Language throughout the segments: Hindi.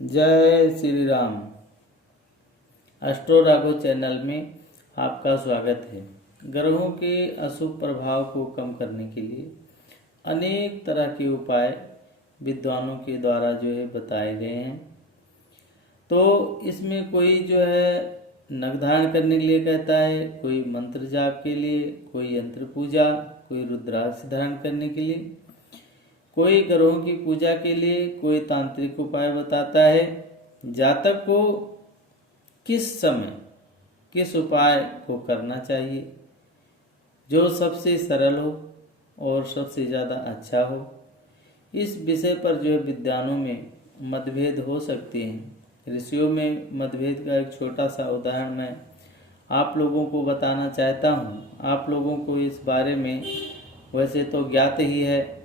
जय श्री राम। एस्ट्रो राघव चैनल में आपका स्वागत है। ग्रहों के अशुभ प्रभाव को कम करने के लिए अनेक तरह के उपाय विद्वानों के द्वारा बताए गए हैं। तो इसमें कोई नग धारण करने के लिए कहता है, कोई मंत्र जाप के लिए, कोई यंत्र पूजा, कोई रुद्राक्ष धारण करने के लिए, कोई ग्रहों की पूजा के लिए, कोई तांत्रिक उपाय बताता है। जातक को किस समय किस उपाय को करना चाहिए जो सबसे सरल हो और सबसे ज़्यादा अच्छा हो, इस विषय पर विद्वानों में मतभेद हो सकते हैं। ऋषियों में मतभेद का एक छोटा सा उदाहरण मैं आप लोगों को बताना चाहता हूँ। आप लोगों को इस बारे में वैसे तो ज्ञात ही है।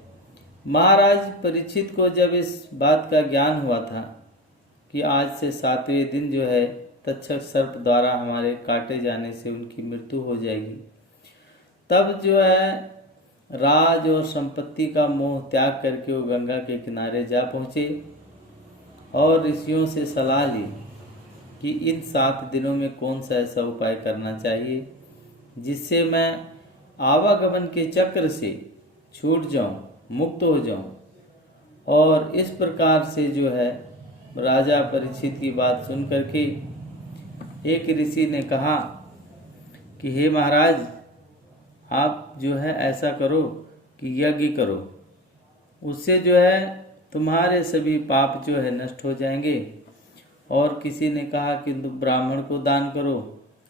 महाराज परीक्षित को जब इस बात का ज्ञान हुआ था कि आज से 7वें दिन तक्षक सर्प द्वारा हमारे काटे जाने से उनकी मृत्यु हो जाएगी, तब राज और संपत्ति का मोह त्याग करके वो गंगा के किनारे जा पहुँचे और ऋषियों से सलाह ली कि इन 7 दिनों में कौन सा ऐसा उपाय करना चाहिए जिससे मैं आवागमन के चक्र से छूट जाऊं, मुक्त हो जाऊं। और इस प्रकार से राजा परीक्षित की बात सुन करके एक ऋषि ने कहा कि हे महाराज, आप ऐसा करो कि यज्ञ करो, उससे तुम्हारे सभी पाप नष्ट हो जाएंगे। और किसी ने कहा कि तुम ब्राह्मण को दान करो,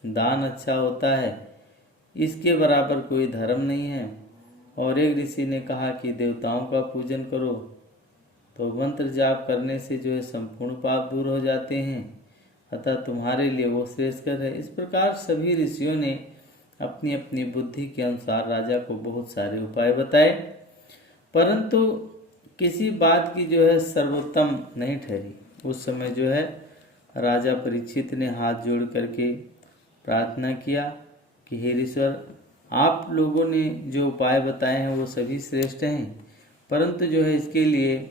दान अच्छा होता है, इसके बराबर कोई धर्म नहीं है। और एक ऋषि ने कहा कि देवताओं का पूजन करो, तो मंत्र जाप करने से संपूर्ण पाप दूर हो जाते हैं, अतः तुम्हारे लिए वो श्रेष्ठकर है। इस प्रकार सभी ऋषियों ने अपनी अपनी बुद्धि के अनुसार राजा को बहुत सारे उपाय बताए, परंतु किसी बात की सर्वोत्तम नहीं ठहरी। उस समय राजा परीक्षित ने हाथ जोड़ करके प्रार्थना किया कि हे ईश्वर, आप लोगों ने जो उपाय बताए हैं वो सभी श्रेष्ठ हैं, परंतु इसके लिए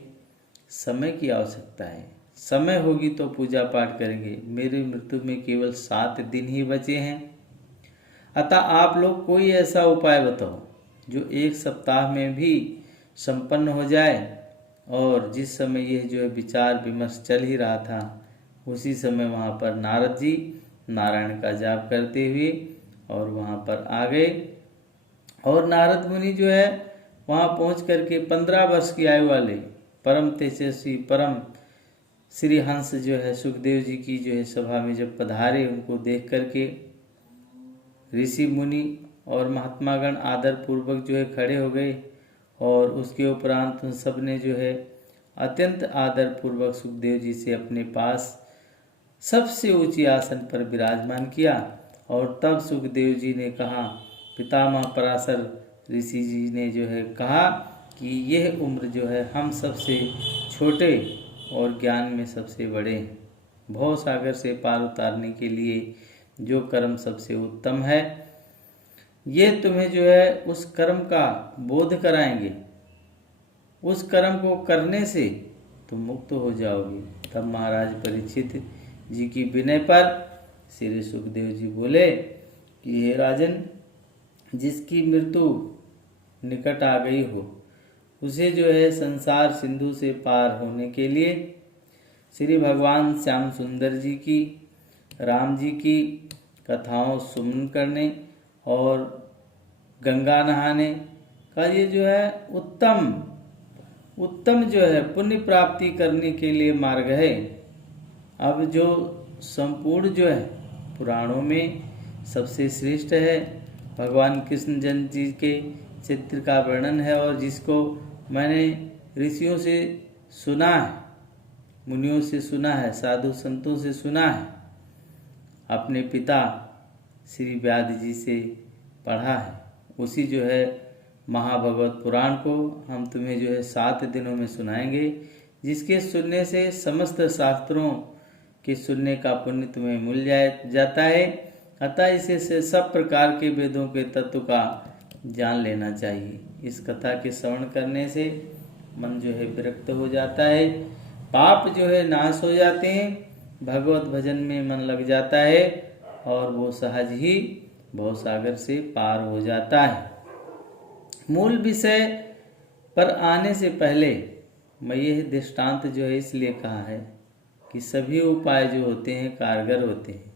समय की आवश्यकता है। समय होगी तो पूजा पाठ करेंगे। मेरी मृत्यु में केवल 7 दिन ही बचे हैं, अतः आप लोग कोई ऐसा उपाय बताओ जो 1 सप्ताह में भी संपन्न हो जाए। और जिस समय यह विचार विमर्श चल ही रहा था, उसी समय वहाँ पर नारद जी नारायण का जाप करते हुए और वहाँ पर आ गए। और नारद मुनि वहाँ पहुँच करके 15 वर्ष की आयु वाले परम तेजस्वी परम श्री हंस सुखदेव जी की सभा में जब पधारे, उनको देख करके ऋषि मुनि और महात्मागण आदर पूर्वक खड़े हो गए। और उसके उपरांत उन सब ने अत्यंत आदर पूर्वक सुखदेव जी से अपने पास सबसे ऊंची आसन पर विराजमान किया। और तब सुखदेव जी ने कहा, पितामह पराशर ऋषि जी ने कहा कि यह उम्र हम सबसे छोटे और ज्ञान में सबसे बड़े हैं। भव सागर से पार उतारने के लिए जो कर्म सबसे उत्तम है, ये तुम्हें उस कर्म का बोध कराएंगे। उस कर्म को करने से तुम मुक्त हो जाओगे। तब महाराज परीक्षित जी की विनय पर श्री सुखदेव जी बोले कि हे राजन, जिसकी मृत्यु निकट आ गई हो, उसे संसार सिंधु से पार होने के लिए श्री भगवान श्याम सुंदर जी की, राम जी की कथाओं सुमन करने और गंगा नहाने का ये उत्तम पुण्य प्राप्ति करने के लिए मार्ग है। अब जो संपूर्ण पुराणों में सबसे श्रेष्ठ है, भगवान कृष्ण जन्म जी के चित्र का वर्णन है, और जिसको मैंने ऋषियों से सुना है, मुनियों से सुना है, साधु संतों से सुना है, अपने पिता श्री व्याध जी से पढ़ा है। उसी महाभगवत पुराण को हम तुम्हें 7 दिनों में सुनाएंगे, जिसके सुनने से समस्त शास्त्रों के सुनने का पुण्य तुम्हें मिल जाता है। अतः इसे से सब प्रकार के वेदों के तत्व का जान लेना चाहिए। इस कथा के श्रवण करने से मन विरक्त हो जाता है, पाप जो है नाश हो जाते हैं, भगवत भजन में मन लग जाता है और वो सहज ही भवसागर से पार हो जाता है। मूल विषय पर आने से पहले मैं यह दृष्टांत जो है इसलिए कहा है कि सभी उपाय जो होते हैं कारगर होते हैं।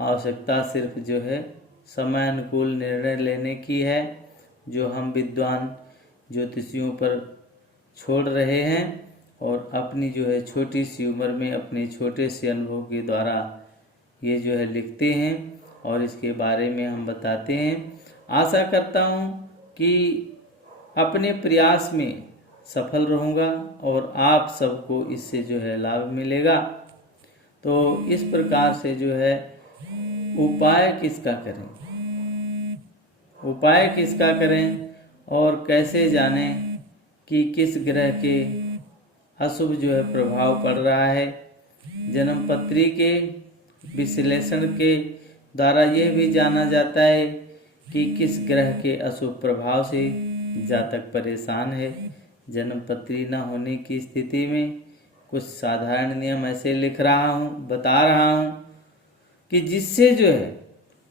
आवश्यकता सिर्फ जो है समय अनुकूल निर्णय लेने की है, जो हम विद्वान ज्योतिषियों पर छोड़ रहे हैं और अपनी जो है छोटी सी उम्र में अपने छोटे से अनुभव के द्वारा ये जो है लिखते हैं और इसके बारे में हम बताते हैं। आशा करता हूँ कि अपने प्रयास में सफल रहूँगा और आप सबको इससे जो है लाभ मिलेगा। तो इस प्रकार से जो है उपाय किसका करें, उपाय किसका करें और कैसे जानें कि किस ग्रह के अशुभ जो है प्रभाव पड़ रहा है। जन्म पत्री के विश्लेषण के द्वारा यह भी जाना जाता है कि किस ग्रह के अशुभ प्रभाव से जातक परेशान है। जन्म पत्री न होने की स्थिति में कुछ साधारण नियम ऐसे लिख रहा हूँ, बता रहा हूँ कि जिससे जो है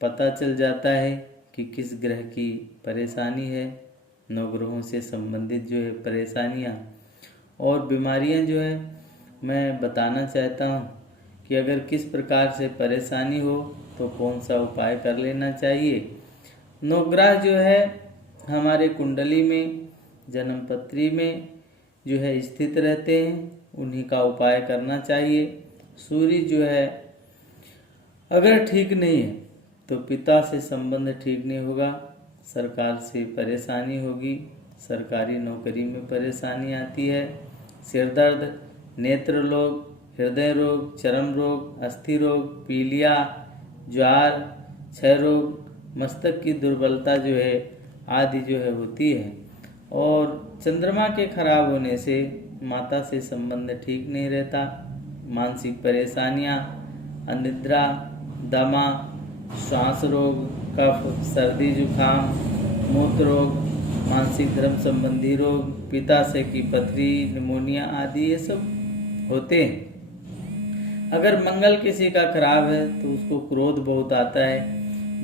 पता चल जाता है कि किस ग्रह की परेशानी है। 9 ग्रहों से संबंधित जो है परेशानियाँ और बीमारियाँ जो है मैं बताना चाहता हूँ कि अगर किस प्रकार से परेशानी हो तो कौन सा उपाय कर लेना चाहिए। 9 ग्रह जो है हमारे कुंडली में जन्म पत्री में जो है स्थित रहते हैं, उन्हीं का उपाय करना चाहिए। सूर्य जो है अगर ठीक नहीं है तो पिता से संबंध ठीक नहीं होगा, सरकार से परेशानी होगी, सरकारी नौकरी में परेशानी आती है, सिर दर्द, नेत्र रोग, हृदय रोग, चर्म रोग, अस्थि रोग, पीलिया, ज्वार, क्षय रोग, मस्तक की दुर्बलता जो है आदि जो है होती है। और चंद्रमा के खराब होने से माता से संबंध ठीक नहीं रहता, मानसिक परेशानियाँ, अनिद्रा, दमा, श्वास रोग, कफ, सर्दी जुकाम, मूत्र रोग, मानसिक धर्म संबंधी रोग, पित्ताशय की पथरी, निमोनिया आदि ये सब होते हैं। अगर मंगल किसी का खराब है तो उसको क्रोध बहुत आता है,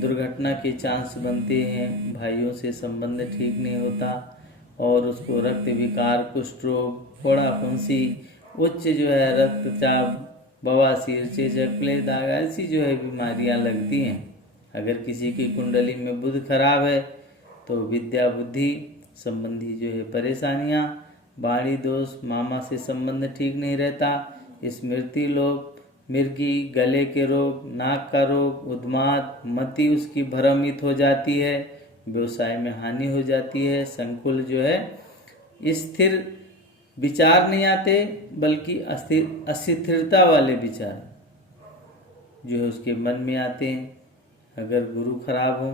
दुर्घटना के चांस बनते हैं, भाइयों से संबंध ठीक नहीं होता और उसको रक्त विकार, कुष्ठ रोग, फोड़ा फुंसी, उच्च जो है रक्तचाप, बवासीर, चेचक, प्लेग दाग ऐसी जो है बीमारियां लगती हैं। अगर किसी की कुंडली में बुध खराब है तो विद्या बुद्धि संबंधी जो है परेशानियां, वाणी दोष, मामा से संबंध ठीक नहीं रहता, स्मृति लोप, मिर्गी, गले के रोग, नाक का रोग, उन्माद, मति उसकी भ्रमित हो जाती है, व्यवसाय में हानि हो जाती है, संकुल जो है स्थिर विचार नहीं आते बल्कि अस्थिरता वाले विचार जो है उसके मन में आते हैं। अगर गुरु खराब हो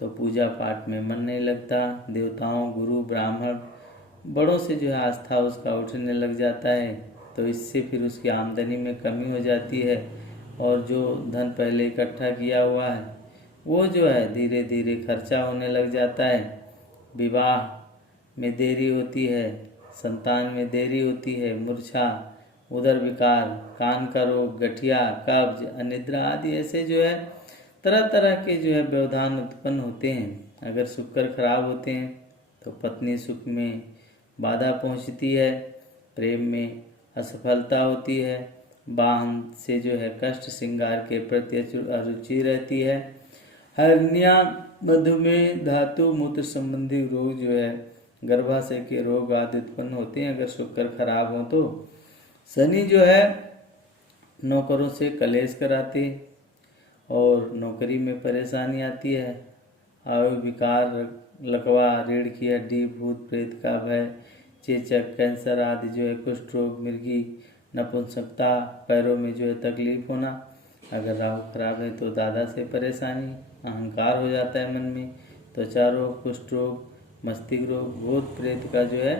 तो पूजा पाठ में मन नहीं लगता, देवताओं, गुरु, ब्राह्मण, बड़ों से जो है आस्था उसका उठने लग जाता है, तो इससे फिर उसकी आमदनी में कमी हो जाती है और जो धन पहले इकट्ठा किया हुआ है वो जो है धीरे धीरे खर्चा होने लग जाता है। विवाह में देरी होती है, संतान में देरी होती है, मूर्छा, उदर विकार, कान का रोग, गठिया, कब्ज, अनिद्रा आदि ऐसे जो है तरह तरह के जो है व्यवधान उत्पन्न होते हैं। अगर शुक्र खराब होते हैं तो पत्नी सुख में बाधा पहुंचती है, प्रेम में असफलता होती है, वाहन से जो है कष्ट, श्रृंगार के प्रति अरुचि रहती है, हर्निया, मधुमेह, धातु मूत्र संबंधी रोग जो है गर्भाशय के रोग आदि उत्पन्न होते हैं अगर शुक्र खराब हो तो। शनि जो है नौकरों से कलेश कराते और नौकरी में परेशानी आती है, आयु विकार, लकवा, रीढ़ की हड्डी, भूत प्रेत का भय, चेचक, कैंसर आदि जो है, कुष्ठ रोग, मिर्गी, नपुंसकता, पैरों में जो है तकलीफ होना। अगर राहु खराब है तो दादा से परेशानी, अहंकार हो जाता है मन में, त्वचा रोग, कुष्ठ रोग, मस्तिष्क रोग, भूत प्रेत का जो है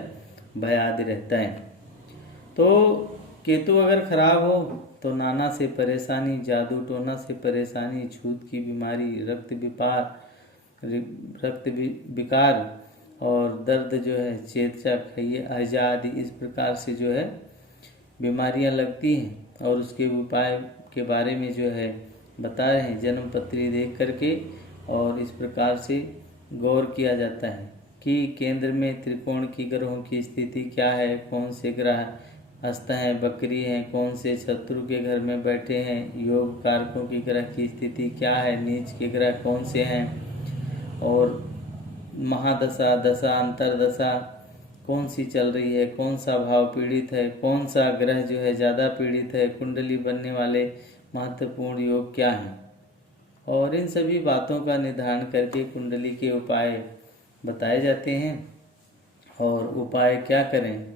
भय आदि रहता है। तो केतु अगर खराब हो तो नाना से परेशानी, जादू टोना से परेशानी, छूत की बीमारी, रक्त विकार और दर्द जो है, चेचक, हैजा आदि इस प्रकार से जो है बीमारियां लगती हैं और उसके उपाय के बारे में जो है बता रहे हैं जन्म पत्री देख करके। और इस प्रकार से गौर किया जाता है कि केंद्र में त्रिकोण की ग्रहों की स्थिति क्या है, कौन से ग्रह अस्त हैं, बकरी हैं, कौन से शत्रु के घर में बैठे हैं, योग कारकों की ग्रह की स्थिति क्या है, नीच के ग्रह कौन से हैं, और महादशा दशा अंतरदशा कौन सी चल रही है, कौन सा भाव पीड़ित है, कौन सा ग्रह जो है ज़्यादा पीड़ित है, कुंडली बनने वाले महत्वपूर्ण योग क्या हैं, और इन सभी बातों का निर्धारण करके कुंडली के उपाय बताए जाते हैं। और उपाय क्या करें?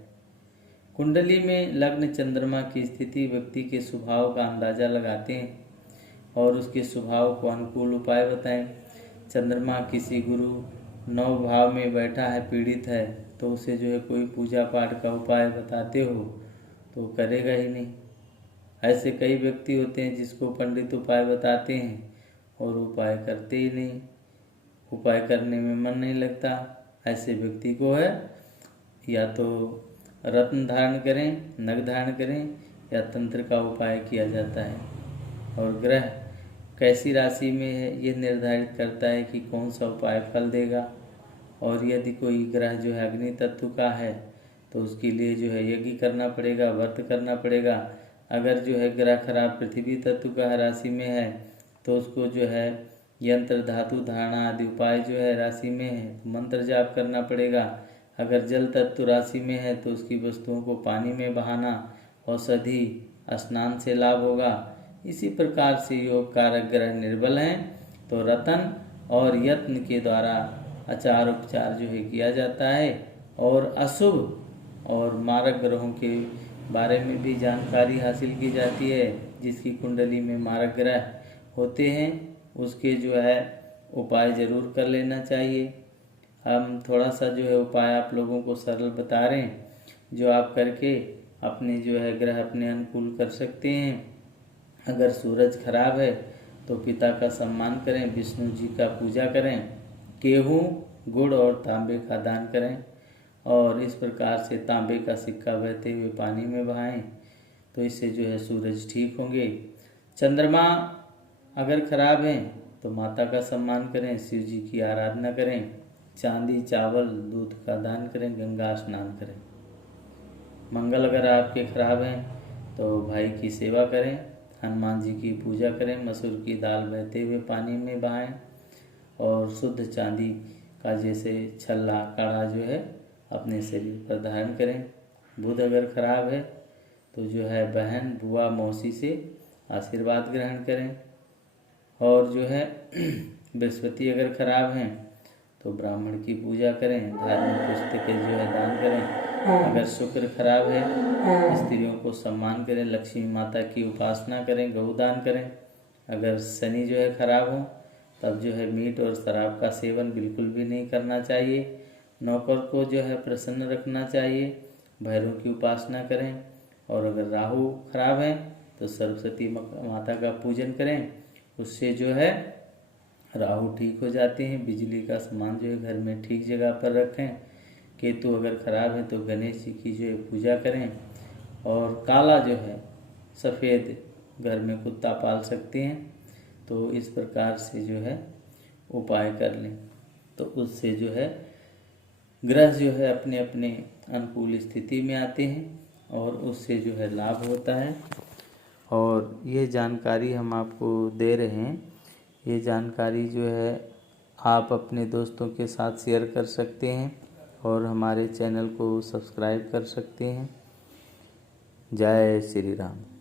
कुंडली में लग्न चंद्रमा की स्थिति व्यक्ति के स्वभाव का अंदाजा लगाते हैं और उसके स्वभाव को अनुकूल उपाय बताएं। चंद्रमा किसी गुरु 9 भाव में बैठा है, पीड़ित है, तो उसे जो है कोई पूजा पाठ का उपाय बताते हो तो करेगा ही नहीं। ऐसे कई व्यक्ति होते हैं जिसको पंडित उपाय बताते हैं और उपाय करते ही नहीं, उपाय करने में मन नहीं लगता। ऐसे व्यक्ति को है या तो रत्न धारण करें, नग धारण करें, या तंत्र का उपाय किया जाता है। और ग्रह कैसी राशि में है ये निर्धारित करता है कि कौन सा उपाय फल देगा। और यदि कोई ग्रह जो है अग्नि तत्व का है तो उसके लिए जो है यज्ञ करना पड़ेगा, व्रत करना पड़ेगा। अगर जो है ग्रह खराब पृथ्वी तत्व का राशि में है तो उसको जो है यंत्र धातु धारणा आदि उपाय जो है राशि में है तो मंत्र जाप करना पड़ेगा। अगर जल तत्व राशि में है तो उसकी वस्तुओं को पानी में बहाना, औषधि, स्नान से लाभ होगा। इसी प्रकार से योग कारक ग्रह निर्बल हैं तो रतन और यत्न के द्वारा आचार उपचार जो है किया जाता है। और अशुभ और मारक ग्रहों के बारे में भी जानकारी हासिल की जाती है। जिसकी कुंडली में मारक ग्रह होते हैं उसके जो है उपाय जरूर कर लेना चाहिए। हम थोड़ा सा जो है उपाय आप लोगों को सरल बता रहे हैं जो आप करके अपने जो है ग्रह अपने अनुकूल कर सकते हैं। अगर सूरज खराब है तो पिता का सम्मान करें, विष्णु जी का पूजा करें, गेहूँ, गुड़ और तांबे का दान करें। और इस प्रकार से तांबे का सिक्का बहते हुए पानी में बहाएं तो इससे जो है सूरज ठीक होंगे। चंद्रमा अगर खराब है तो माता का सम्मान करें, शिव जी की आराधना करें, चांदी चावल दूध का दान करें, गंगा स्नान करें। मंगल अगर आपके खराब हैं तो भाई की सेवा करें, हनुमान जी की पूजा करें, मसूर की दाल बहते हुए पानी में बहाएं और शुद्ध चांदी का जैसे छल्ला कड़ा जो है अपने शरीर पर धारण करें। बुध अगर खराब है तो जो है बहन बुआ मौसी से आशीर्वाद ग्रहण करें। और जो है बृहस्पति अगर खराब हैं तो ब्राह्मण की पूजा करें, धार्मिक पुस्तकें जो है दान करें। अगर शुक्र खराब है स्त्रियों को सम्मान करें, लक्ष्मी माता की उपासना करें, गौदान करें। अगर शनि जो है खराब हो तब जो है मीट और शराब का सेवन बिल्कुल भी नहीं करना चाहिए। नौकर को जो है प्रसन्न रखना चाहिए, भैरव की उपासना करें। और अगर राहु खराब है तो सरस्वती माता का पूजन करें, उससे जो है राहु ठीक हो जाते हैं। बिजली का सामान जो है घर में ठीक जगह पर रखें। केतु अगर खराब है तो गणेश जी की जो है पूजा करें। और काला जो है सफ़ेद, घर में कुत्ता पाल सकते हैं तो इस प्रकार से जो है उपाय कर लें तो उससे जो है ग्रह जो है अपने अपने अनुकूल स्थिति में आते हैं और उससे जो है लाभ होता है। और ये जानकारी हम आपको दे रहे हैं, ये जानकारी जो है आप अपने दोस्तों के साथ शेयर कर सकते हैं और हमारे चैनल को सब्सक्राइब कर सकते हैं। जय श्री राम।